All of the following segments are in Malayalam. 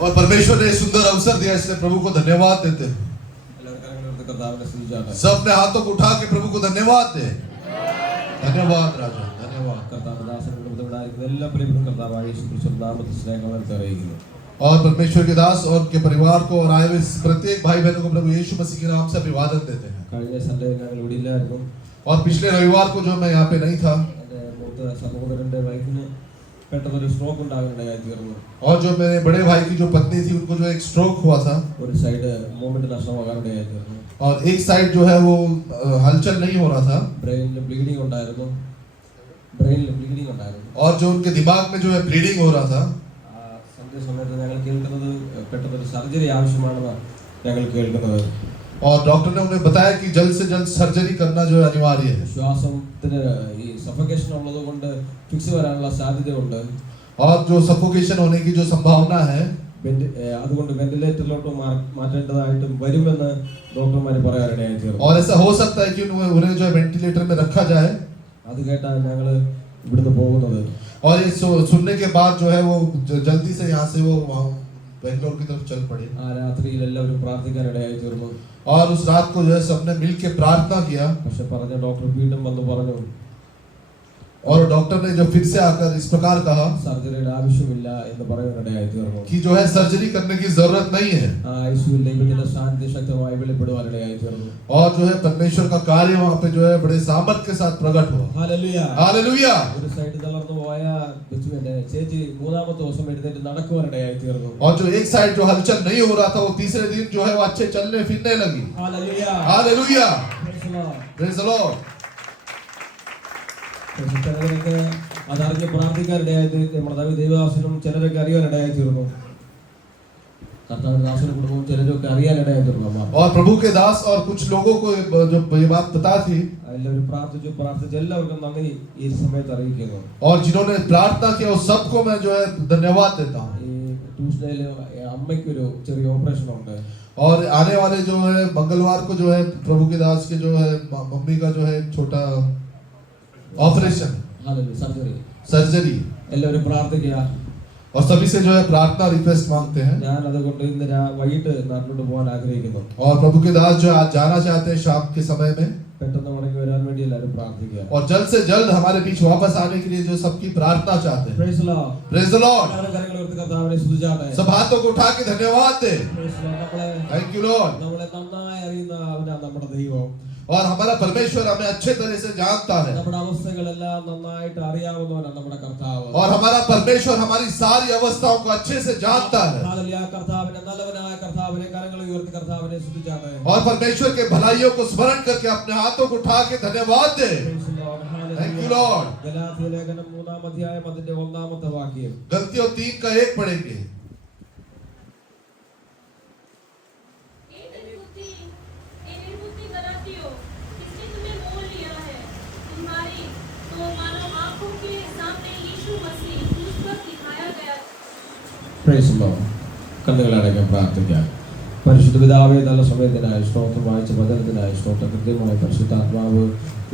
और परमेश्वर ने सुंदर अवसर दिया, इसलिए प्रभु को धन्यवाद देते हैं। सब अपने हाथों को उठा के प्रभु को धन्यवाद दे। धन्यवाद राजा, धन्यवाद। और परमेश्वर के दास और के परिवार को और आए हुए प्रत्येक भाई बहनों को प्रभु यीशु मसीह के नाम से अभिवादन देते हैं। और पिछले रविवार को जो मैं यहाँ पे नहीं था, और जो मेरे बड़े भाई की जो पत्नी थी उनको जो एक स्ट्रोक हुआ था, और एक साइड जो है वो हलचल नहीं हो रहा था, और जो उनके दिमाग में जो है ब्लीडिंग हो रहा था। और डॉक्टर ने उन्हें बताया कि जल्द से जल्द सर्जरी करना जो है अनिवार्य है। और जो सफोकेशन होने की जो संभावना है, और ऐसा हो सकता है कि उन्हें जो है वेंटिलेटर में रखा जाए। और ये सुनने के बाद जो है वो जल्दी से यहाँ से वो बेंगलोर की तरफ चल पड़े। और उस रात को जो है सबने मिलके प्रार्थना किया। और डॉक्टर ने जो फिर से आकर इस प्रकार कहा कि जो है सर्जरी करने की जरूरत नहीं है। और जो है परमेश्वर का कार्य वहाँ पे जो है बड़े सामर्थ के साथ प्रकट हुआ। Hallelujah, hallelujah. और जो एक साइड जो हलचल नहीं हो रहा था, वो तीसरे दिन जो है वो अच्छे चलने फिरने लगी। Hallelujah, hallelujah, praise the Lord. और प्रभु के दास और कुछ लोगों को जो ये बात पता थी, और जिन्होंने प्रार्थना किया उस सबको मैं जो है धन्यवाद देता हूँ। और आने वाले जो है मंगलवार को जो है प्रभु के दास के जो है मम्मी का जो है छोटा ऑपरेशन, सर्जरी, और सभी से जो है प्रार्थना रिक्वेस्ट मांगते हैं। और प्रभु के दास जो आज जाना चाहते हैं शाम के समय में, और जल्द से जल्द हमारे बीच वापस आने के लिए जो सबकी प्रार्थना चाहते हैं। Praise the Lord. सब हाथों को उठा के धन्यवाद दे। Thank you Lord. और हमारा परमेश्वर हमें अच्छे तरह से जानता है, और हमारा परमेश्वर हमारी सारी अवस्थाओं को अच्छे से जानता है। और परमेश्वर के भलाइयों को स्मरण करके अपने हाथों को उठा के धन्यवाद दे। Thank you Lord. गलतियों 3:1 पढ़ेंगे। Price the Lord. കണ്ണുകളടയ്ക്കാൻ പ്രാർത്ഥിക്കാം. പരിശുദ്ധ പിതാവേ, നല്ല സമയത്തിനായി സ്തോത്രം, വായിച്ച വചനത്തിനായി സ്തോത്രം. കൃത്യമായി പരിശുദ്ധാത്മാവ്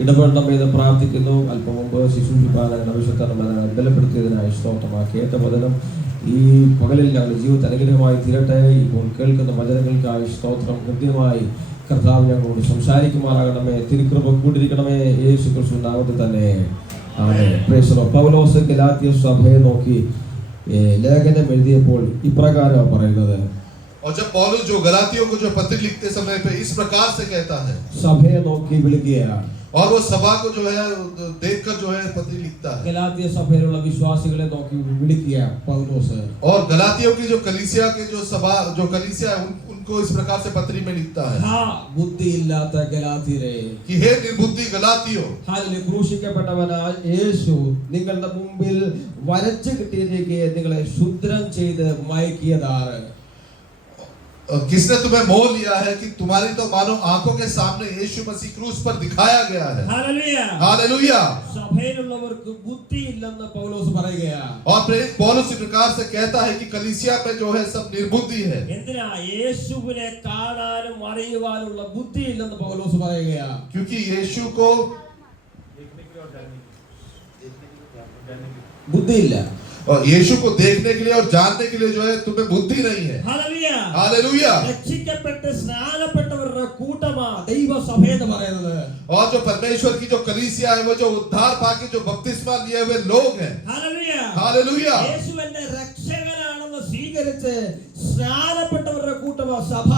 ഇടപെടണമെന്ന് പ്രാർത്ഥിക്കുന്നു. അല്പം മുമ്പ് ശുശ്രൂഷിപ്പാനായി നവശക്തന്മാരെ ബലപ്പെടുത്തിയതിനായി സ്തോത്രമാ. കേട്ട വചനം ഈ പകലിൽ ഞങ്ങളുടെ ജീവിതത്തിൽ അനുഗ്രഹമായി തീരട്ടെ. ഇപ്പോൾ കേൾക്കുന്ന വചനങ്ങൾക്കായി സ്തോത്രം. കൃത്യമായി കർത്താവ് ഞങ്ങളോട് സംസാരിക്കുമാറാകണമേ. തിരുകൃപ കൂടിയിരിക്കണമേ. യേശു ക്രിസ്തുവിന്റെ നാമത്തിൽ തന്നെ ആമേൻ. Praise the Lord. പൗലോസ് ഗലാത്യ സഭയെ നോക്കി ലേഖനം എഴുതിയപ്പോൾ ഇപ്രകാരം പറയുന്നത്, और जब पौलुस जो गलातियों को जो पत्र लिखते समय पे इस प्रकार से कहता है, സഭയെ നോക്കി വിളിക്കുകയാണ്. और वो सभा को जो है देखकर जो है पत्र लिखता है। गलातिया സഭയിലുള്ള വിശ്വാസികളെ നോക്കി വിളിക്കുക പൗലോസ്. और गलातियों की जो कलीसिया के जो सभा जो कलीसिया है उनको इस प्रकार से पत्री में लिखता है। हाँ, बुद्धि ഇല്ലാത്ത ഗലാത്യരെ, कि हे निर्बुद्धि गलातियों, ഹാലലൂയ, ക്രൂശിക്കപ്പെട്ടവനായ യേശു നിങ്ങളുടെ മുമ്പിൽ വരച്ചു കിട്ടിയിരിക്കെ നിങ്ങളെ ശുദ്ധം ചെയ്ത് മയക്കിയതാണ്. किसने तुम्हें मोह लिया है कि तुम्हारी तो मानो आंखों के सामने यीशु मसीह क्रूस पर दिखाया गया है। Hallelujah, hallelujah. സഭയിലുള്ളവർക്ക് ബുദ്ധി ഇല്ലെന്ന് പൗലോസ് പറയുകയാണ്. और प्रेरित पौलुस इस प्रकार से कहता है कि कलीसिया में जो है सब निर्बुद्धि है। എന്തിനാ? യേശുവിനെ കാണാനും അറിയുവാനുള്ള ബുദ്ധി ഇല്ലെന്ന് പൗലോസ് പറയുകയാണ്. क्योंकि यीशु को ബുദ്ധിയില്ല. और यीशु को देखने के लिए और जानने के लिए जो है तुम्हें बुद्धि नहीं है। ഹല്ലേലൂയ. हालेलुया। രക്ഷിക്കപ്പെട്ട് സ്നാനപ്പെട്ടവരുടെ കൂട്ടമാ ദൈവസഭ എന്ന് പറയുന്നത്. और जो परमेश्वर की जो कलीसिया है वो जो उद्धार पाके जो बपतिस्मा लिए हुए लोग हैं। ഹല്ലേലൂയ. हालेलुया। യേശുവിന്റെ രക്ഷകനാണെന്ന് സ്വീകരിച്ച് സ്നാനപ്പെട്ടവരുടെ കൂട്ടമാ സഭ.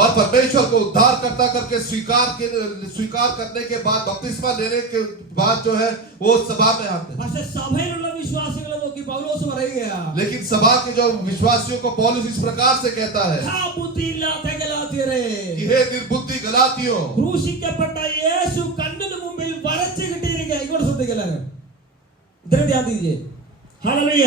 और परमेश्वर को उद्धार करता करके स्वीकार करने के बाद बपतिस्मा लेने के बाद जो है वो सभा में आते हैं। പക്ഷേ സഭയിലുള്ള വിശ്വാസികളെ നോക്കി പൗലോസ് പറയുകയാ, लेकिन सभा के जो विश्वासियों को पौलुस इस प्रकार से कहता है ഹാ ബുദ്ധിയില്ലാത്ത ഗലാത്യരേ, कि हे निर्बुद्धि गलातियों, ക്രൂശിക്കപ്പെട്ട യേശു കണ്ണിന് മുമ്പിൽ വരച്ചു കിട്ടിയിരിക്കുക. ഇങ്ങോട്ട് ശ്രദ്ധിക്കലാണ്, ഇത്ര ധ്യാനം ദീജിയെ. ഹല്ലേലൂയ.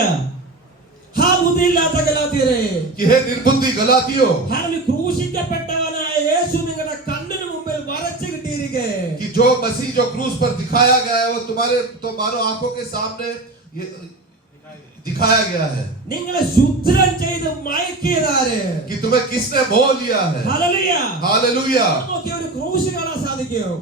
ഹാ ബുദ്ധിയില്ലാത്ത ഗലാത്യരേ, कि हे निर्बुद्धि गलातियों, ഹല്ലേലൂയ. ക്രൂശിക്കപ്പെട്ടവനായ യേശു നിങ്ങളുടെ കണ്ണിന് മുമ്പിൽ വരച്ചു കിട്ടിയിരിക്കുക. कि जो मसीह जो क्रूस पर दिखाया गया है वो तुम्हारे मानो आंखों के सामने ये दिखाया गया है। നിങ്ങളെ ശുദ്ധം ചെയ്ത് മയക്കിയതാര്? कि तुम्हें किसने मोह लिया है। ഹല്ലേലൂയ. हालेलुया। ഇവിടെ നോക്കി ഒരു ക്രൂശ് കാണാൻ സാധിക്കുമോ?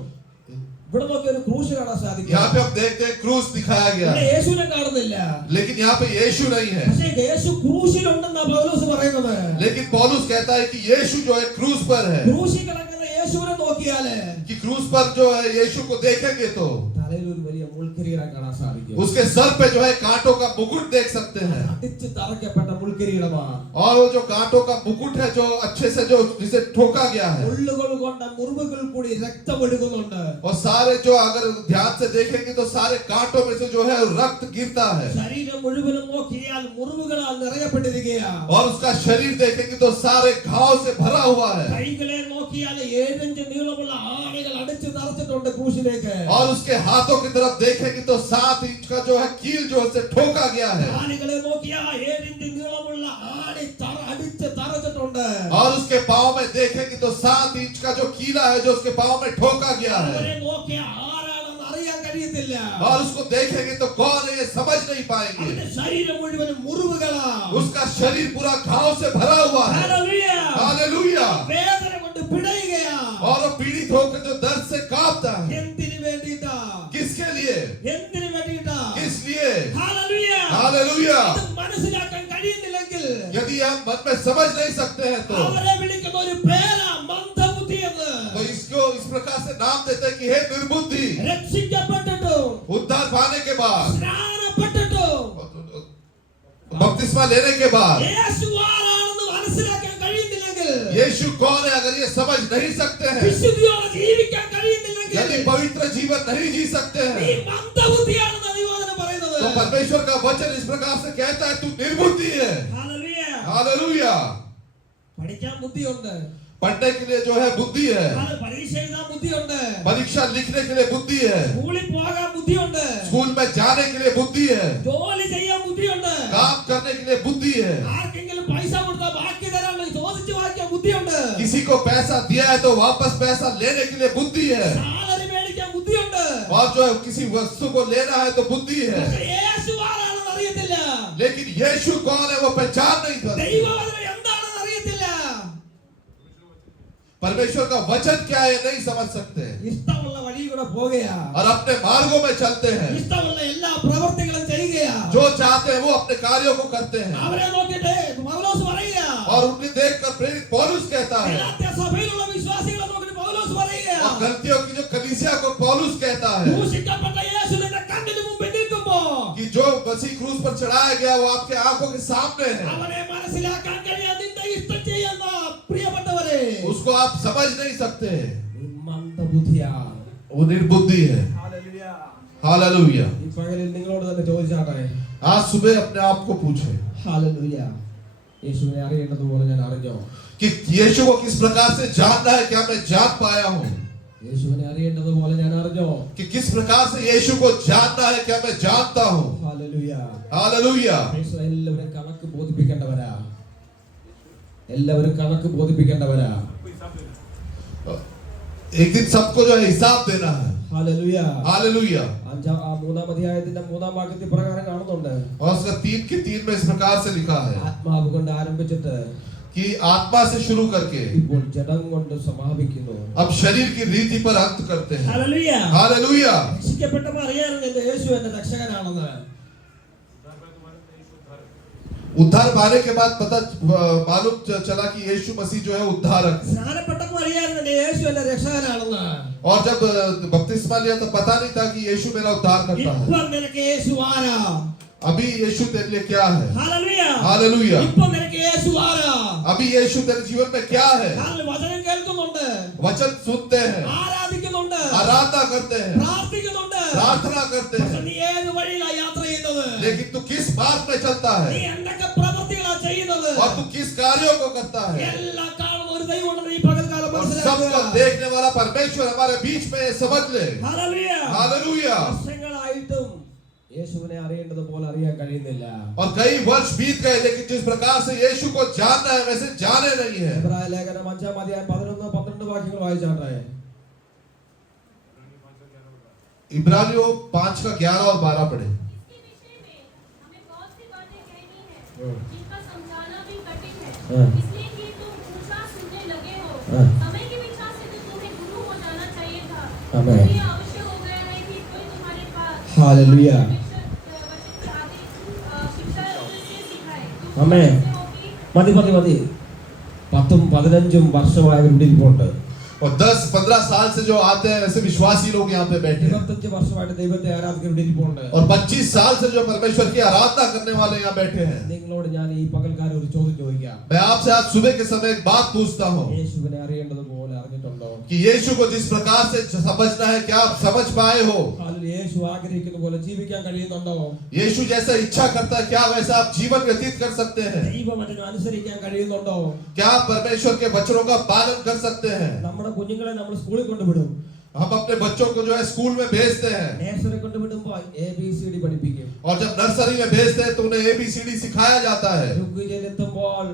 ഇവിടെ നോക്കി ഒരു ക്രൂശ് കാണാൻ സാധിക്കും. यहाँ पे हम देखते हैं क्रूस दिखाया गया ഇവിടെ है, യേശുവിനെ കാണുന്നില്ല. लेकिन यहाँ पे यीशु नहीं है। പക്ഷേ യേശു ക്രൂശിലുണ്ടെന്നാ പൗലോസ് പറയുന്നത്. लेकिन पौलुस कहता है कि यीशु जो है क्रूस पर है, ക്രൂശിൽ കിടക്കുന്ന യേശുവിനെ നോക്കിയാല് कि क्रूस पर जो है यीशु को देखेंगे तो തലയിൽ ഒരു വലിയ മുൾക്കിരീടം കാണാൻ സാധിക്കും. उसके सर पे जो है कांटों का मुकुट देख सकते हैं। അടിച്ച് തറയ്ക്കപ്പെട്ട മുൾക്കിരീടമാണ്. और वो जो कांटों का मुकुट है जो अच्छे से जो जिसे ठोका गया है, മുള്ളുകൾ കൊണ്ട മുറിവുകൾ കൂടി രക്തം ഒഴുകുന്നുണ്ട്. और सारे जो अगर ध्यान से देखेंगे तो सारे कांटों में से जो है रक्त गिरता है। ശരീരം മുഴുവനും നോക്കിയാൽ മുറിവുകളാൽ നിറയപ്പെട്ടിരിക്കുകയാ. और उसका शरीर देखेंगे तो सारे घाव से भरा हुआ है। കൈകളെ നോക്കിയാൽ 7 ഇഞ്ച് നീളമുള്ള ആണികൾ അടിച്ചു നിറച്ചിട്ടുണ്ട് ക്രൂശിലേക്ക്. और उसके हाथों की तरफ देखेंगे तो 7 इंच का जो है कील जो है ठोका गया है। ആണികളെ നോക്കിയാൽ 7 ഇഞ്ച് നീളമുള്ള ആണി അടിച്ച് തറച്ചിട്ടുണ്ട്. और उसके पाँव में देखेंगे तो 7 इंच का जो कीला है जो उसके पाँव में ठोका गया അവരെ है। നോക്കിയാൽ ആരാണെന്ന് അറിയാൻ കഴിയത്തില്ല. और उसको देखेंगे तो कौन है ये समझ नहीं पाएंगे। അവന്റെ ശരീരം മുഴുവനും മുറിവുകളാ. उसका शरीर पूरा घाव से भरा हुआ है। ഹല്ലേലൂയ. हालेलुया। വേദന കൊണ്ട് പിടയുകയാ. और वो पीड़ित होकर जो दर्द से कांपता है, എന്തിനു വേണ്ടിയിട്ടാ? किसके लिए, എന്തിനു വേണ്ടിയിട്ടാ? किस लिए। ഹല്ലേലൂയ. हालेलुया। ഇത് മനസ്സിലാക്കാൻ കഴിയുന്നില്ലെങ്കിൽ यदि हम मन में समझ नहीं सकते हैं तो അവരെ വിളിക്കുന്ന ഒരു പേരാ മന്ദബുദ്ധി എന്ന്. इसको इस प्रकार से नाम देते हैं कि हे निर्बुद्धि। രക്ഷിക്കപ്പെട്ടിട്ടും उद्धार पाने के बाद, സ്നാനപ്പെട്ടിട്ടും बपतिस्मा लेने के बाद യേശു ആരാണെന്ന് മനസ്സിലാക്കാൻ കഴിയുന്നില്ലെങ്കിൽ, यीशु कौन है अगर ये समझ नहीं सकते हैं, വിശുദ്ധിയോടെ ജീവിക്കാൻ കഴിയുന്നില്ലെങ്കിൽ, यदि पवित्र जीवन नहीं जी सकते ഈ हैं, മന്ദബുദ്ധിയാണെന്ന് ദൈവവചനം പറയുന്നത്. तो परमेश्वर का वचन इस प्रकार से कहता है तू निर्बुद्धि है। ഹല്ലേലൂയ. हालेलुया। പഠിക്കാൻ ബുദ്ധിയുണ്ട്. पढ़ने के लिए जो है बुद्धि है, പരീക്ഷ എഴുതാൻ ബുദ്ധിയുണ്ട്. परीक्षा लिखने के लिए बुद्धि है, സ്കൂളിൽ പോകാൻ ബുദ്ധിയുണ്ട്. स्कूल में जाने के लिए बुद्धि है, ജോലി ചെയ്യാൻ ബുദ്ധിയുണ്ട്. काम करने के लिए बुद्धि है, ആർക്കെങ്കിലും പൈസ കൊടുത്താൽ ബാക്കി തരാനുള്ള ചോദിച്ചു വാങ്ങിക്കാൻ ബുദ്ധിയുണ്ട്. किसी को पैसा दिया है तो वापस पैसा लेने के लिए बुद्धि है, സാലറി മേടിക്കാൻ ബുദ്ധിയുണ്ട്. और जो है किसी वस्तु को लेना है तो बुद्धि है। പക്ഷേ യേശു ആരാണെന്ന് അറിയത്തില്ല. लेकिन यीशु कौन है वो पहचान नहीं करते। ദൈവവചനം എന്താണെന്ന് അറിയത്തില്ല. परमेश्वर का वचन क्या है नहीं समझ सकते ഇഷ്ടമുള്ള വഴി കൂടെ പോകുകയാ. और अपने मार्गों में चलते हैं। ഇഷ്ടമുള്ള എല്ലാ പ്രവർത്തികളും ചെയ്യുകയാ. जो चाहते हैं वो अपने कार्यों को करते हैं। അവരെ നോക്കിയിട്ട് പൗലോസ് പറയുകയാ. और उन्हें देखकर प्रेरित पौलुस कहता है, ഗലാത്യ സഭയിലുള്ള വിശ്വാസികളെ നോക്കിയിട്ട് പൗലോസ് പറയുകയാ. और गलतियों की जो कलीसिया को पौलुस कहता है ക്രൂശിക്കപ്പെട്ട യേശു നിന്റെ കണ്ണിന് മുമ്പിൽ നിൽക്കുമ്പോ कि जो मसीह क्रूस पर चढ़ाया गया वो आपके आंखों के सामने है, അവനെ മനസ്സിലാക്കാൻ കഴിയാൻ നിന്റെ ഇഷ്ടം ചെയ്യുന്ന പ്രിയപ്പെട്ടവരെ, उसको आप समझ नहीं सकते। മന്ദബുദ്ധിയാ. वो निर्बुद्धि है। हालेलुया। ഈ പകലിൽ നിങ്ങളോട് തന്നെ ചോദിച്ചാട്ടെ. आज सुबह अपने आप को पूछे ഹല്ലേലൂയ. യേശുവിനെ അറിയേണ്ടതുപോലെ ഞാൻ അറിഞ്ഞോ? कि यीशु को किस प्रकार से जानना है, क्या मैं जान पाया हूँ। യേശുവിനെ അറിയേണ്ടതുപോലെ ഞാൻ അറിഞ്ഞോ? कि किस प्रकार से यीशु को जानना है, क्या मैं जानता हूँ। ഹല്ലേലൂയ. हालेलुया। എല്ലാവരും കണക്ക് ബോധിപ്പിക്കേണ്ടവരാ. എല്ലാവരും കണക്ക് ബോധിപ്പിക്കേണ്ടവരാ. एक दिन सबको जो है हिसाब देना है। ഹല്ലേലൂയ. हालेलुया। മൂന്നാം അധ്യായത്തിന്റെ 3-ാം വാക്യത്തിൽ പ്രകാരം കാണുന്നുണ്ട്. और उसका 3 के 3 में इस प्रकार से लिखा है ആത്മാവ് കൊണ്ട് ആരംഭിച്ചിട്ട് कि आत्मा से शुरू करके ഇപ്പോൾ ജഡം കൊണ്ട് സമാപിക്കുന്നു. अब शरीर की रीति पर अंत करते हैं। ഹല്ലേലൂയ. हालेलुया। രക്ഷിക്കപ്പെട്ടപ്പോൾ അറിയാറുണ്ട് എന്റെ യേശു എന്റെ രക്ഷകനാണെന്ന്. उद्धार पाने के बाद पता मालूम चला कि यीशु मसीह जो है उद्धारक है। സ്നാനപ്പെട്ടപ്പോൾ അറിയാറുണ്ട് യേശു എന്റെ രക്ഷകനാണെന്ന്. और जब बपतिस्मा लिया तो पता नहीं था कि यीशु मेरा उद्धार करता है। ഇപ്പോൾ നിനക്ക് യേശു ആരാ? अभी यीशु तेरे लिए क्या है? ഹല്ലേലൂയ. हालेलुया। ഇപ്പോൾ നിനക്ക് യേശു ആരാ? अभी यीशु तेरे जीवन में क्या है? കാരണം വചനം കേൾക്കുന്നുണ്ട്, वचन सुनते हैं, ആരാധിക്കുന്നുണ്ട്, आराधना करते हैं, പ്രാർത്ഥിക്കുന്നുണ്ട്. प्रार्थना करते പക്ഷെ हैं, നീ ഏത് വഴിയിലാ യാത്ര ചെയ്യുന്നത്? लेकिन तू किस मार्ग में चलता നീ है എന്തൊക്കെ പ്രവൃത്തികളാ ചെയ്യുന്നത്? और तू किस कार्यों को करता है? എല്ലാം കാണുന്ന ഒരു ദൈവമുണ്ടെന്ന് ഈ പകൽക്കാലം और सबको മനസ്സിലാക്കുക. देखने वाला परमेश्वर हमारे बीच में है, समझ ले। ഹല്ലേലൂയ. हालेलुया। വർഷങ്ങളായിട്ടും യേശുവിനെ അറിയേണ്ടത് പോലെ അറിയാൻ കഴിയുന്നില്ല. और कई वर्ष बीत गए लेकिन जिस प्रकार से यीशु को जानना है वैसे जाने नहीं है। എബ്രായ ലേഖനം 5-ാം അധ്യായം 11-12 വാക്യങ്ങൾ വായിച്ചാട്ടെ. इब्रानियों 5 का 11 और 12 पढ़े। इसके विषय में हमें बहुत सी बातें कहनी है जिनका समझाना भी कठिन है, इसलिए कि तुम ऊंचा सुनने लगे हो। समय के विचार से तो तुम्हें गुरु हो जाना चाहिए था। आमीन। ये आवश्यक हो गया है कि कोई तुम्हारे पास हालेलुया। शिक्षा से सिखाए। आमीन। तुम മതി 10-15 വർഷമായവരുടെ ഇരിപ്പുണ്ട്. और 10-15 साल से जो आते हैं ऐसे विश्वासी लोग यहाँ पे बैठे हैं 25 വർഷമായിട്ട് ദൈവത്തെ ആരാധിക്കുന്നവരുടെ ഇരിപ്പുണ്ട്. और 25 साल से जो परमेश्वर की आराधना करने वाले यहाँ बैठे हैं। നിങ്ങളോട് ഞാൻ ഈ പകൽക്കാലം ഒരു ചോദ്യം ചോദിക്കാം. मैं आपसे आज सुबह के समय एक बात पूछता हूँ യേശുവിനെ അറിയേണ്ടത് പോലെ അറിഞ്ഞിട്ടുണ്ടോ? कि यीशु को जिस प्रकार से समझना है क्या आप समझ पाए हो? അല്ലെങ്കിൽ യേശു ആഗ്രഹിക്കുന്ന പോലെ ജീവിക്കാൻ കഴിയുന്നുണ്ടോ? यीशु जैसा इच्छा करता है क्या वैसा आप जीवन व्यतीत कर सकते हैं? ദൈവവചനം അനുസരിക്കാൻ കഴിയുന്നുണ്ടോ? क्या आप परमेश्वर के वचनों का पालन कर सकते हैं? നമ്മുടെ കുഞ്ഞുങ്ങളെ നമ്മൾ സ്കൂളിൽ കൊണ്ടുവിടും. हम अपने बच्चों को जो है स्कूल में भेजते हैं നേഴ്സറി കൊണ്ടുവിടുമ്പോൾ ABCD പഠിപ്പിക്കും. और जब नर्सरी में भेजते हैं तो उन्हें ABCD सिखाया जाता है। യുകെജിയിൽ എത്തുമ്പോൾ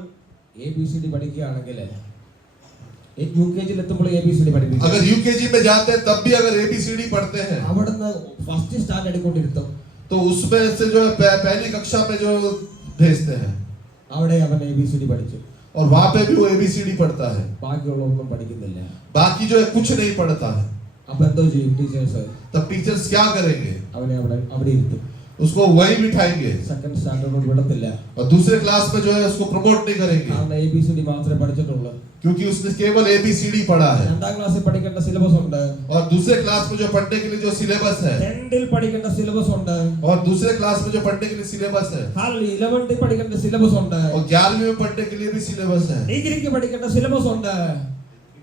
ABCD പഠിക്കുകയാണെങ്കിൽ യുകെജിയിൽ എത്തുമ്പോൾ ABCD പഠിപ്പിക്കും. अगर यूकेजी में जाते हैं तब भी अगर ABCD पढ़ते हैं അവിടുന്ന് ഫസ്റ്റ് സ്റ്റാൻഡേർഡ് കൊണ്ടിരുത്തും. तो उसमें से जो है पहली कक्षा में जो भेजते हैं അവിടെ അവൻ ABCD പഠിച്ചു. और वहां पे भी वो ABCD पढ़ता है, ബാക്കിയുള്ളതൊന്നും പഠിക്കുന്നില്ല. बाकी जो है कुछ नहीं पढ़ता है। അപ്പൊ എന്തോ ചെയ്യും ടീച്ചേഴ്സ്? तब टीचर्स क्या करेंगे? അവനെ അവിടെ ഇരുത്തും. उसको वही बिठाएंगे സെക്കൻഡ് സ്റ്റാൻഡേർഡ് വിടത്തില്ല. और दूसरे क्लास में जो है उसको प्रमोट नहीं करेंगे കാരണം ABCD മാത്രമേ പഠിച്ചിട്ടുള്ളൂ. क्योंकि उसने केवल ABCD पढ़ा है। രണ്ടാം ക്ലാസ്സിൽ പഠിക്കേണ്ട സിലബസ് ഉണ്ട്. और दूसरे क्लास में जो पढ़ने के लिए जो सिलेबस है 10ൽ പഠിക്കേണ്ട സിലബസ് ഉണ്ട്. और दूसरे क्लास में जो पढ़ने के लिए सिलेबस है 11ൽ പഠിക്കേണ്ട സിലബസ് ഉണ്ട്. और 11वीं में पढ़ने के लिए भी सिलेबस है ഡിഗ്രിക്ക് പഠിക്കേണ്ട സിലബസ് ഉണ്ട്.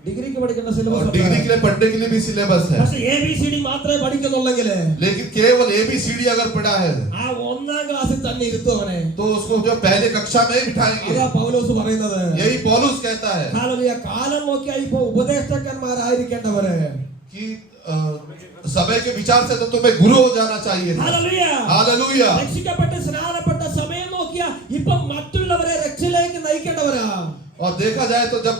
ഡിഗ്രിക്ക് പഠിക്കേണ്ട और സിലബസ് डिग्री ഉണ്ട്. के लिए पढ़ने के लिए भी सिलेबस है। പക്ഷെ ABCD മാത്രമേ പഠിക്കുന്നുള്ളെങ്കിൽ लेकिन केवल ABCD अगर पढ़ा है ആ ഒന്നാം ക്ലാസ്സിൽ തന്നെ ഇരുത്തും അവനെ. तो उसको जो पहले कक्षा में ही बिठाएंगे। അതാ പൗലോസ് പറയുന്നത്. यही पौलुस कहता है ഹല്ലേലൂയ. കാലം നോക്കിയാ ഇപ്പോ ഉപദേഷ്ടകന്മാരായിരിക്കേണ്ടവര് कि समय के विचार से तो तुम्हें गुरु हो जाना चाहिए था। ഹല്ലേലൂയ. हालेलुया। രക്ഷിക്കപ്പെട്ട് സ്നാനപ്പെട്ട സമയം നോക്കിയാ ഇപ്പൊ മറ്റുള്ളവരെ രക്ഷയിലേക്ക് നയിക്കേണ്ടവരാ. और देखा जाए तो जब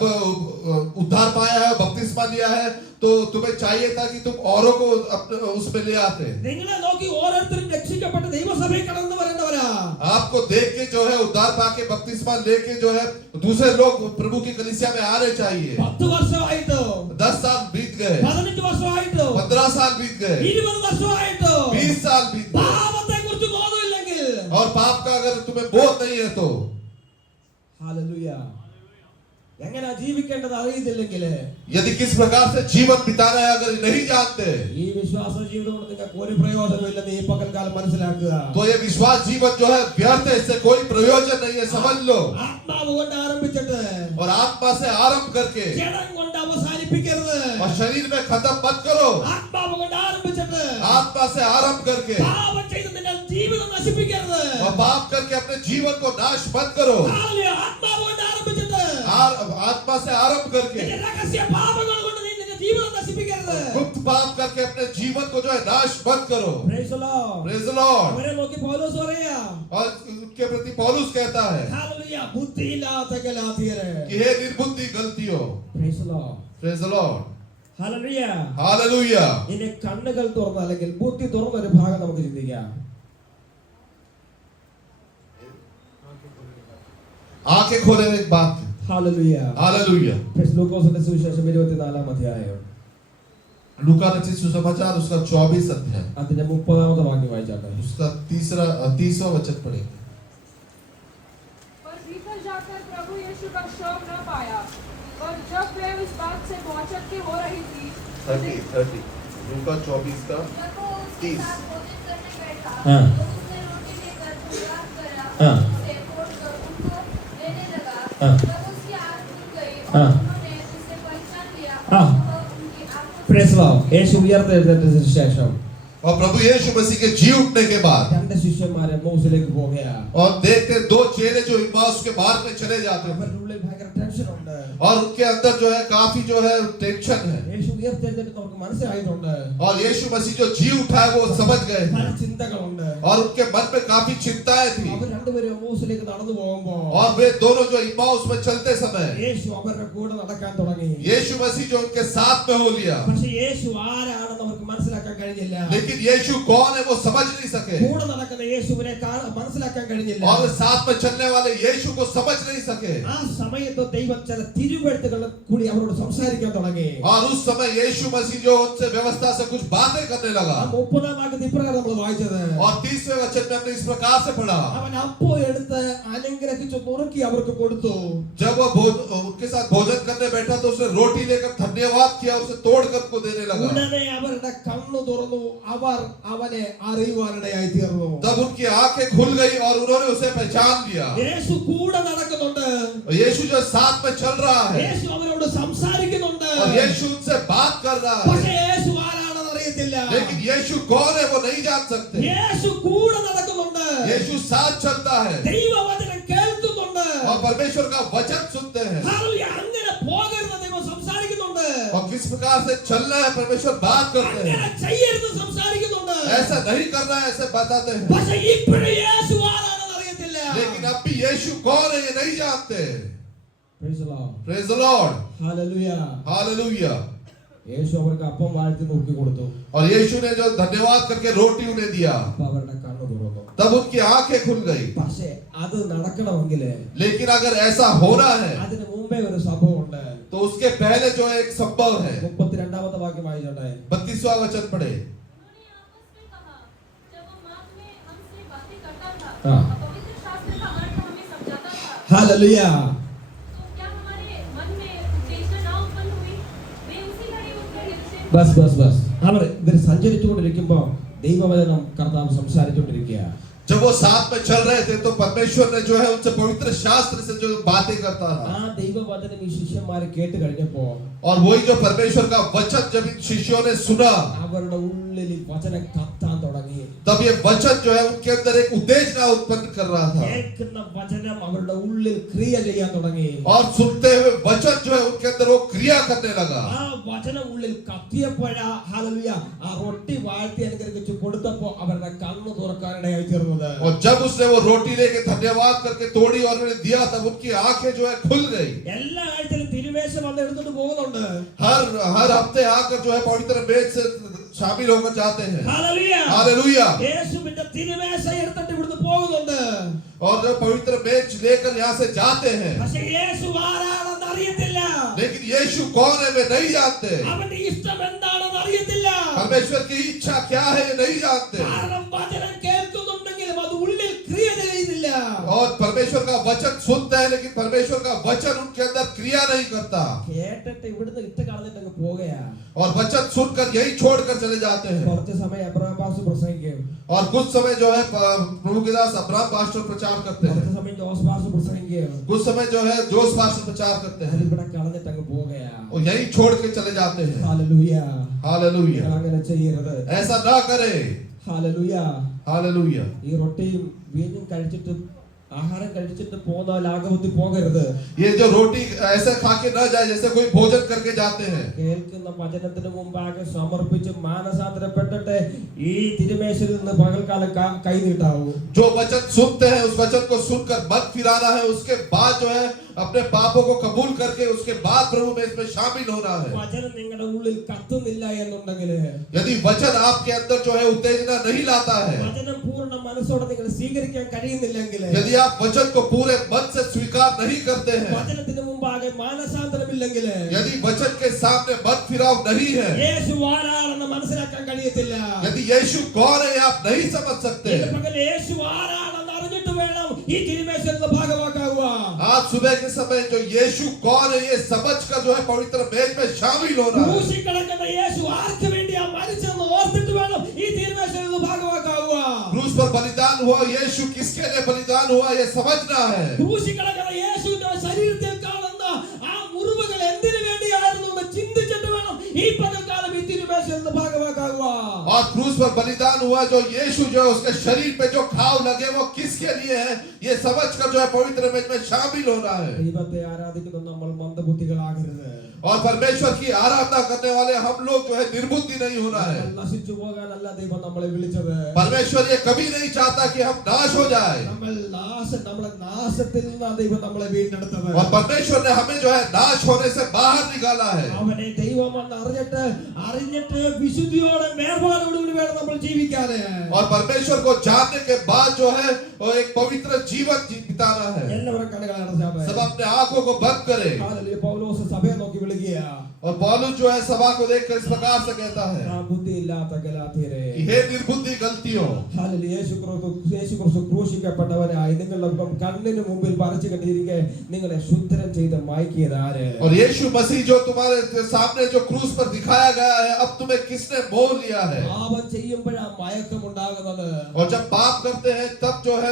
उद्धार पाया है बपतिस्मा लिया है तो तुम्हें चाहिए था कि तुम औरों को अपने उसमें ले आते। നിങ്ങളെ നോക്കി ഓരോരുത്തരും രക്ഷിക്കപ്പെട്ട് ദൈവസഭയിൽ കടന്നു വരേണ്ടവരാ. आपको देख के जो है उद्धार पाके बपतिस्मा लेके जो है दूसरे लोग प्रभु की कलीसिया में आने चाहिए। 10 വർഷമായിട്ടോ 10 साल बीत गए, 15 വർഷമായിട്ടോ 15 साल बीत गए, 20 വർഷമായിട്ടോ 20 साल बीत गए പാപത്തെ കുറിച്ച് ബോധമില്ലെങ്കിൽ और पाप का अगर तुम्हें बोध नहीं है तो ഹല്ലേലൂയ. എങ്ങനെ ജീവിക്കേണ്ടത് അറിയുന്നില്ലെങ്കിൽ यदि किस प्रकार से जीवन बिताना है अगर नहीं जानते ഈ വിശ്വാസ ജീവിതം കൊണ്ട് നിങ്ങൾക്ക് ഒരു പ്രയോജനമില്ലെന്ന് ഈ പകൽക്കാലം മനസ്സിലാക്കുക. तो ये विश्वास जीवन जो है व्यर्थ है, इससे कोई प्रयोजन नहीं है, समझ लो। ആത്മാവ് കൊണ്ട് ആരംഭിച്ചിട്ട് और आत्मा से आरंभ करके ജഡം കൊണ്ട് അവസാനിപ്പിക്കരുത്. और शरीर में खत्म मत करो, ആത്മാവ് കൊണ്ട് ആരംഭിച്ചിട്ട് आत्मा से आरंभ करके പാപം ചെയ്ത് നിന്റെ ജീവിതം നശിപ്പിക്കരുത്. और पाप करके अपने जीवन को नाश मत करो। ഹല്ലേലൂയ. ആത്മാവ് കൊണ്ട് ആരംഭിച്ചിട്ട് आत्मा से आरंभ करके നിന്റെ രഹസ്യ പാപങ്ങൾ കൊണ്ട് നീ നിന്റെ ജീവിതം നശിപ്പിക്കരുത്. गुप्त पाप करके अपने जीवन को जो है नाश मत करो। Praise the Lord. Praise the Lord। അവരെ നോക്കി പൗലോസ് പറയാ और उनके प्रति पौलुस कहता है ഹല്ലേലൂയ. ബുദ്ധിയില്ലാത്ത ഗലാത്യരെ. कि हे निर्बुद्धि गलतियों। Praise the Lord. Praise the Lord। Hallelujah. Hallelujah. ഇനി കണ്ണുകൾ തുറന്ന അല്ലെങ്കിൽ ബുദ്ധി തുറന്ന ഒരു ഭാഗം നമുക്ക് ചിന്തിക്കാം. आंखें खोले एक बात। ഹല്ലേലൂയ. हालेलुया। ലൂക്കോസിന്റെ സുവിശേഷം 24-ാം അധ്യായം लूका रचित सुसमाचार उसका 24 अध्याय അതിന്റെ 30-ാമത്തെ വാക്യം വായിച്ചാട്ടെ. उसका 30वां वचन पढ़ेंगे। जाकर प्रभु यीशु का शव न पाया। और जब वे उस बात से भौचक्के की हो रही थी, 30 लूका 24 का जब वो उसके 30 साथ भोजन करने बैठा, हाँ। तो उसने रोटी लेकर धन्यवाद करा, हाँ। उसे तोड़कर उनको देने लगा। हाँ। जब उसकी आँख खुल गई और हाँ। उन्होंने उसे पहचान लिया, हाँ। तो उनकी आँखों Praise the Lord. യേശു ഉയർത്തെഴുന്നേറ്റതിന് ശേഷം और प्रभु यीशु मसीह के जी उठने के बाद രണ്ട് ശിഷ്യന്മാരെ എമ്മൗസിലേക്ക് പോവുകയാ. और देखते 2 चेले जो इम्माउस के मार्ग में चले जाते हैं അവരുടെ ഉള്ളിൽ ഭയങ്കര ടെൻഷൻ ഉണ്ട്. और उनके अंदर जो है काफी जो है टेंशन है യേശു ഉയർത്തെഴുന്നേറ്റ് നമുക്ക് മനസ്സിലായിട്ടുണ്ട്. और यीशु मसीह जो जी उठा है वो समझ गए പല ചിന്തകളുണ്ട്. और उनके मन में काफी चिंताएं थी അവർ രണ്ടുപേരും എമ്മൗസിലേക്ക് നടന്നു പോകുമ്പോൾ और वे दोनों जो इम्माउस में चलते समय യേശു അവരുടെ കൂടെ നടക്കാൻ തുടങ്ങി. यीशु मसीह जो उनके साथ में हो लिया പക്ഷേ യേശു ആരാണെന്ന് അവർക്ക് മനസ്സിലാക്കാൻ കഴിഞ്ഞില്ല. लेकिन यीशु कौन है वो समझ नहीं सके കൂടെ നടക്കുന്ന യേശുവിനെ മനസ്സിലാക്കാൻ കഴിഞ്ഞില്ല. और साथ में चलने वाले यीशु को समझ नहीं सके ആ സമയത്ത് ദൈവം ചില തിരുവെഴുത്തുകൾ കൂടി അവരോട് സംസാരിക്കാൻ തുടങ്ങി. और उस समय यीशु मसीह जो उनसे व्यवस्था से कुछ बातें करने लगा ആ 30-ാം വാക്യത്തിൽ ഇപ്രകാരം നമ്മൾ വായിച്ചത്, और 30वें वचन में हमने इस प्रकार से पढ़ा അവൻ അപ്പോ എടുത്ത് അനുഗ്രഹിച്ചു നുറുക്കി അവർക്ക് കൊടുത്തു. जब वो उनके साथ भोजन करने बैठा तो उसने रोटी लेकर धन्यवाद किया उसे तोड़कर उनको देने लगा ഉടനെ അവരുടെ കണ്ണു തുറന്നു. അവർ അവനെ അറിയുവാനിടയായി തീർന്നു. तब उनकी आंखें खुल गई और उन्होंने उसे पहचान लिया യേശു കൂടെ നടക്കുന്നുണ്ട്. और यीशु जो साथ में चल रहा है യേശു അവരോട് സംസാരിക്കുന്നുണ്ട്. और यीशु उनसे बात कर रहा പക്ഷേ है യേശു ആരാണെന്ന് അറിയത്തില്ല. लेकिन यीशु कौन है वो नहीं जान सकते യേശു കൂടെ നടക്കുന്നുണ്ട്. यीशु साथ चलता है ദൈവവചനം കേൾക്കുന്നുണ്ട്. और परमेश्वर का वचन सुनते हैं ഹല്ലേലൂയ. അങ്ങനെ പോകരുത് ദൈവം സംസാരിക്കുന്നുണ്ട്. और किस प्रकार से चलना है परमेश्वर बात करते അങ്ങനെ हैं ചെയ്യരുത് സംസാരിക്കുന്നുണ്ട്. ऐसा नहीं करना है ऐसे बताते हैं പക്ഷേ ഇപ്പോഴും യേശു ആരാണെന്ന് അറിയത്തില്ല. लेकिन अब भी यीशु कौन है ये नहीं जानते Praise the Lord. Praise the Lord Hallelujah. Hallelujah Yesu അവർക്ക് അപ്പം വാഴ്ത്തി നോക്കി കൊടുത്തു. और यीशु ने जो धन्यवाद करके रोटी उन्हें दिया അപ്പൊ അവരുടെ കണ്ണു തുറന്നു. तब उनकी आंखें खुल गई പക്ഷേ അത് നടക്കണമെങ്കിൽ लेकिन अगर ऐसा होना है അതിന് മുമ്പേ ഒരു സംഭവമുണ്ട്. तो उसके पहले जो है एक संभव है 32-ാമത്തെ വാക്യം വായിച്ചോട്ടെ. 32वां वचन पढ़े उन्होंने आपस में कहा, जब वो मार्ग में हमसे बातें करता था हाँ। और पवित्र शास्त्र का अर्थ हमें समझाता था, ഹല്ലേലൂയ. तो क्या हमारे मन में उत्तेजना ना उत्पन्न हुई? वे उसी घड़ी उनके हृदय ബസ് അവർ ഇവർ സഞ്ചരിച്ചുകൊണ്ടിരിക്കുമ്പോ ദൈവവചനം കർത്താവ് സംസാരിച്ചുകൊണ്ടിരിക്കുക. जब वो साथ में चल रहे थे तो परमेश्वर ने जो है उनसे पवित्र शास्त्र से जो बातें करता ആ था ദൈവവചനം ഈ ശിഷ്യന്മാരെ കേട്ട് കഴിഞ്ഞപ്പോ और वही जो परमेश्वर का वचन जब इन शिष्यों ने सुना അവരുടെ ഉള്ളിൽ ഈ വചനം കത്താൻ തുടങ്ങി. तब ये वचन जो है उनके अंदर एक उत्तेजना उत्पन्न कर रहा था കേൾക്കുന്ന വചനം അവരുടെ ഉള്ളിൽ ക്രിയ ചെയ്യാൻ തുടങ്ങി. और सुनते हुए वचन जो है उनके अंदर वो क्रिया करने लगा ആ വചനം ഉള്ളിൽ കത്തിയപ്പോഴാ ഹല്ലേലൂയ ആ റൊട്ടി വാഴ്ത്തി അനുഗ്രഹിച്ചു കൊടുത്തപ്പോ അവരുടെ കണ്ണു തുറക്കാനിടയായി തീർന്നത്. और जब उसने वो रोटी लेके धन्यवाद करके तोड़ी और उन्हें दिया तब उनकी आंखें जो है खुल गई എല്ലാ ആഴ്ചയിലും തിരുമേശ വന്ന് എടുത്തിട്ട് പോകുന്നുണ്ട്. हर हफ्ते आकर जो है पवित्र मेज से शामिल होकर जाते हैं ഹല്ലേലൂയ. हालेलुया യേശുവിന്റെ തിരുമേശ എടുത്തിട്ട് ഇവിടുന്ന് പോകുന്നുണ്ട്. और जो पवित्र मेज लेकर यहाँ से जाते हैं പക്ഷേ യേശു ആരാണെന്ന് അറിയത്തില്ല. लेकिन यीशु कौन है वे नहीं जानते അവന്റെ ഇഷ്ടം എന്താണെന്ന് അറിയത്തില്ല. परमेश्वर की इच्छा क्या है ये नहीं जानते കാരണം വചനം കേൾക്കുന്നുണ്ടെങ്കിലും അത് ഉള്ളിൽ ക്രിയ ചെയ്യുന്നില്ല. और परमेश्वर का वचन सुनते हैं लेकिन परमेश्वर का वचन उनके अंदर क्रिया नहीं करता കേട്ടിട്ട് ഇവിടുന്ന് ഇട്ട് കളഞ്ഞിട്ട് അങ്ങ് പോകുകയാ. और वचन सुनकर यही छोड़कर चले जाते हैं കുറച്ച് സമയം അബ്രഹാം പാസ്റ്റർ പ്രസംഗിക്കും. और कुछ समय जो है प्रभु के दास अब्राहम पास्टर प्रचार करते കുറച്ച് हैं സമയം ജോസ് പാസ്റ്റർ പ്രസംഗിക്കും. कुछ समय जो है जोश पास्टर प्रचार करते हैं ഇവിടെ കളഞ്ഞിട്ട് അങ്ങ് പോകുകയാ. और यही छोड़ के चले जाते हैं ഹല്ലേലൂയ. हालेलुया അങ്ങനെ ചെയ്യരുത്. ऐसा ना करे ഹല്ലേലൂയ. हालेलुया ഈ റൊട്ടിയും വീഞ്ഞും കഴിച്ചിട്ട് ആഹാരം കഴിച്ചിട്ട് പോകുന്ന ലാഘവത്തിൽ പോകരുത്. ये जो रोटी ऐसे खा के न जाए जैसे कोई भोजन करके जाते हैं കേൾക്കുന്ന വചനത്തിന് മുമ്പാകെ സമർപ്പിച്ച് മാനസാന്തരപ്പെട്ടിട്ട് ഈ തിരുമേശയിൽ നിന്ന് പകൽക്കാലം കൈ നീട്ടാവൂ. जो वचन सुनते हैं उस वचन को सुनकर मन फिराना है उसके बाद जो है अपने पापों को कबूल करके उसके बाद प्रभु में इसमें शामिल होना है വചനം നിങ്ങളുടെ ഉള്ളിൽ കത്തുന്നില്ല എന്നുണ്ടെങ്കിൽ यदि वचन आपके अंदर जो है उत्तेजना नहीं लाता है വചനം പൂർണ്ണ മനസ്സോടെ നിങ്ങൾ സ്വീകരിക്കാൻ കഴിയുന്നില്ലെങ്കിൽ यदि आप वचन को पूरे मन से स्वीकार नहीं करते हैं വചനത്തിന് മുമ്പാകെ മാനസാന്തരമില്ലെങ്കിൽ यदि वचन के सामने मन फिराव नहीं है യേശു ആരാണെന്ന് മനസ്സിലാക്കാൻ കഴിയത്തില്ല. यदि यीशु कौन है आप नहीं समझ सकते ഇന്ന് പകൽ യേശു ആരാണെന്ന് അറിഞ്ഞിട്ട് വേണം ഈ തിരുമേശയുടെ ഭാഗമാക്കാവുക. आज सुबह के समय जो यीशु कौन है ये समझकर जो है पवित्र मेज में शामिल हो रहा है। ക്രൂശിൽ കിടക്കുന്ന യേശു ആർക്ക് വേണ്ടിയാ മരിച്ചെന്ന് ഓർത്തിട്ട് വേണം ഈ തിരുമേശയുടെ ഭാഗമാക്കാവുക. क्रूस पर बलिदान हुआ, यीशु किसके लिए बलिदान हुआ ये समझना है। ക്രൂശിൽ കിടക്കുന്ന യേശുവിന്റെ ശരീരത്തിൽ കാണുന്ന ആ മുറിവുകൾ എന്തിനു വേണ്ടിയായിരുന്നു എന്ന് ചിന്തിച്ചിട്ട് വേണം ഈ പകൽക്കാലം ഈ തിരുമേശയുടെ ഭാഗമാക്കാവുക. और क्रूस पर बलिदान हुआ जो यीशु जो है उसके शरीर पे जो घाव लगे वो किसके लिए है ये समझकर जो है पवित्र मेज में शामिल होना है। ദൈവത്തെ ആരാധിക്കുന്ന നമ്മൾ മന്ദബുദ്ധികളാകരുത്. और परमेश्वर की आराधना करने वाले हम लोग जो है निर्बुद्धि नहीं होना है। നശിച്ചു പോകാനല്ല ദൈവം നമ്മളെ വിളിച്ചത്. परमेश्वर ये कभी नहीं चाहता कि हम नाश हो जाए। നമ്മളെ നാശത്തിൽ നിന്നാണ് ദൈവം നമ്മളെ വീണ്ടെടുത്തത്. और परमेश्वर ने हमें जो है नाश होने से बाहर निकाला है। അവനെ ദൈവമെന്ന് അറിഞ്ഞിട്ട് വിശുദ്ധിയോടെ മേൽപാടോടുകൂടി വേണം നമ്മൾ ജീവിക്കാൻ. और परमेश्वर को जानने के बाद जो है वो एक पवित्र जीवन बिताना है। എല്ലാവരും കണ്ണുകൾ അടച്ചാട്ടെ. सब अपने आंखों को बंद करें। ഹല്ലേലൂയ. പൗലോസ് സഭയെ നോക്കി വിളിക്കുക. और पौलुस जो है सभा को देखकर इस प्रकार से कहता है ബുദ്ധിയില്ലാത്ത ഗലാത്യരെ, कि हे निर्बुद्धि गलतियों। ഹല്ലേലൂയ. യേശുക്രിസ്തു ക്രൂശിക്കപ്പെട്ടവനായി നിങ്ങളുടെ കണ്ണിന് മുമ്പിൽ വരച്ചു കെട്ടിയിരിക്കെ നിങ്ങളെ ശുദ്ധരം ചെയ്ത് മായ്ക്കിയത് ആര്? और यीशु मसीह जो तुम्हारे सामने जो क्रूस पर दिखाया गया है अब तुम्हें किसने मोह लिया है। പാപം ചെയ്യുമ്പോഴാ മയക്കമുണ്ടാകുന്നത്. और जब पाप करते हैं तब जो है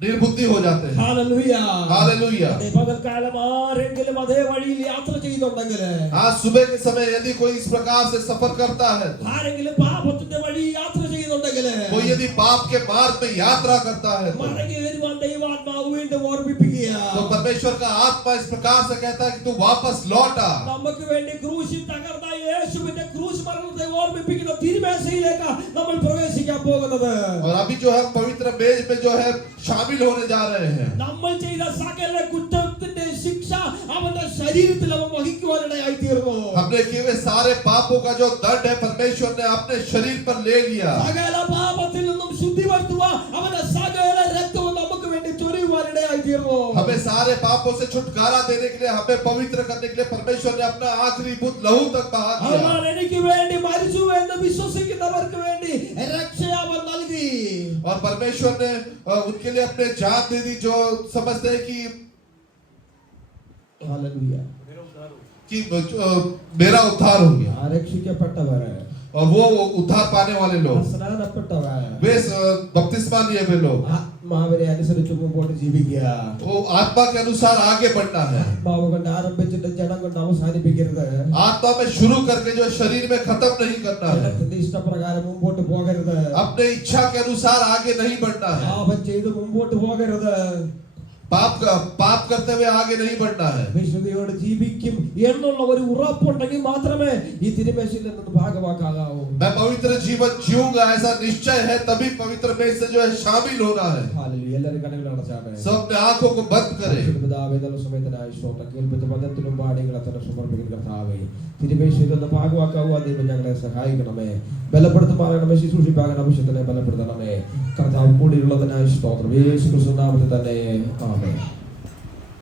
निर्बुद्धि हो जाते हैं। ഹല്ലേലൂയ. हालेलुया। പകൽക്കാലം ആരെങ്കിലും അതേ വഴിയിൽ യാത്ര ചെയ്യുന്നുണ്ടെങ്കിൽ, आज सुबह के समय यदि कोई इस प्रकार से सफर करता है, ആരെങ്കിലും പാപത്തിന്റെ വഴി യാത്ര ചെയ്യുന്നുണ്ടെങ്കിൽ, कोई यदि पाप के मार्ग में यात्रा करता है മടങ്ങി വരുവാൻ ദൈവാത്മാവ് വീണ്ടും ഓർമ്മിപ്പിക്കുക. तो परमेश्वर का आत्मा इस प्रकार से कहता है कि तू वापस लौट आ। നമുക്ക് വേണ്ടി ക്രൂശിൽ തകർന്ന യേശുവിന്റെ ക്രൂശ് മരണത്തെ ഓർമ്മിപ്പിക്കുന്ന തിരുമേശയിലേക്ക് നമ്മൾ പ്രവേശിക്കാൻ പോകുന്നത്. और अभी जो है पवित्र मेज में जो है शामिल होने जा रहे हैं। നമ്മൾ ചെയ്ത സകല കുറ്റത്തിന്റെ ശിക്ഷ അവന്റെ ശരീരത്തിൽ അവൻ വഹിക്കുവാനിടയായി തീർന്നു. हमने किए हुए सारे पापों का जो दंड है परमेश्वर ने अपने शरीर पर ले लिया। സകല പാപത്തിൽ നിന്നും ശുദ്ധി വരുത്തുവാൻ അവന്റെ സകല രക്തവും നമുക്ക് വേണ്ടി ചൊരിയുവാനിടയായി തീർന്നു. हमें सारे पापों से छुटकारा देने के लिए, हमें पवित्र करने के लिए परमेश्वर ने अपना आखिरी बूंद लहू तक बहा दिया। അവൻ എനിക്ക് വേണ്ടി മരിച്ചു എന്ന് വിശ്വസിക്കുന്നവർക്ക് വേണ്ടി രക്ഷ അവൻ നൽകി. और परमेश्वर ने उनके लिए अपने जान दे दी जो समझते हैं कि ഹല്ലേലൂയ. मेरा उद्धार हो गया। രക്ഷിക്കപ്പെട്ടവർ, और वो उद्धार पाने वाले लोग, സ്നാനപ്പെട്ടവർ, वे बपतिस्मा लिए वे लोग, ആത്മാവിനെ അനുസരിച്ച് മുമ്പോട്ട് ജീവിക്കുക. वो आत्मा के अनुसार आगे बढ़ना है। ആത്മാവ് കൊണ്ട് ആരംഭിച്ചിട്ട് ജഡം കൊണ്ട് അവസാനിപ്പിക്കരുത്. आत्मा में शुरू करके जो शरीर में खत्म नहीं करना है। ജഡത്തിന്റെ ഇഷ്ടപ്രകാരം മുമ്പോട്ട് പോകരുത്. अपने इच्छा के अनुसार आगे नहीं बढ़ना है। പാപം ചെയ്ത് മുമ്പോട്ട് പോകരുത്. पाप करते हुए आगे नहीं बढ़ना है। വിശുദ്ധിയോട് ജീവിക്കും എന്നുള്ള ഒരു ഉറപ്പുണ്ടെങ്കിൽ മാത്രമേ ഈ തിരുമേശയിൽ നിന്ന് ഭാഗമാക്കാവൂ. मैं पवित्र जीवन जीऊंगा ऐसा निश्चय है तभी पवित्र में से जो है शामिल होना है। ഹല്ലേലൂയ. എല്ലാവരും കണ്ണുകൾ അടച്ചാട്ടെ. सब अपने आंखों को बंद करें। പിതാവേ, നല്ല സമയത്തിനായി സ്തോത്രം. കേൾപ്പിച്ച പദത്തിനും പാടികളെ തന്നെ സമർപ്പിക്കുന്ന കർത്താവേ, തിരുമേശയിൽ നിന്ന് ഭാഗമാക്കാവുക ദൈവം ഞങ്ങളെ സഹായിക്കണമേ. ബലപ്പെടുത്തുമാറണമേ. ശുശ്രൂഷിപ്പാകണ ആവശ്യത്തിനെ ബലപ്പെടുത്തണമേ. കർത്താവ് കൂടിയുള്ളതിനായി സ്തോത്രം. യേശു ക്രിസ്തു നാമത്തിൽ തന്നെ ആമേൻ.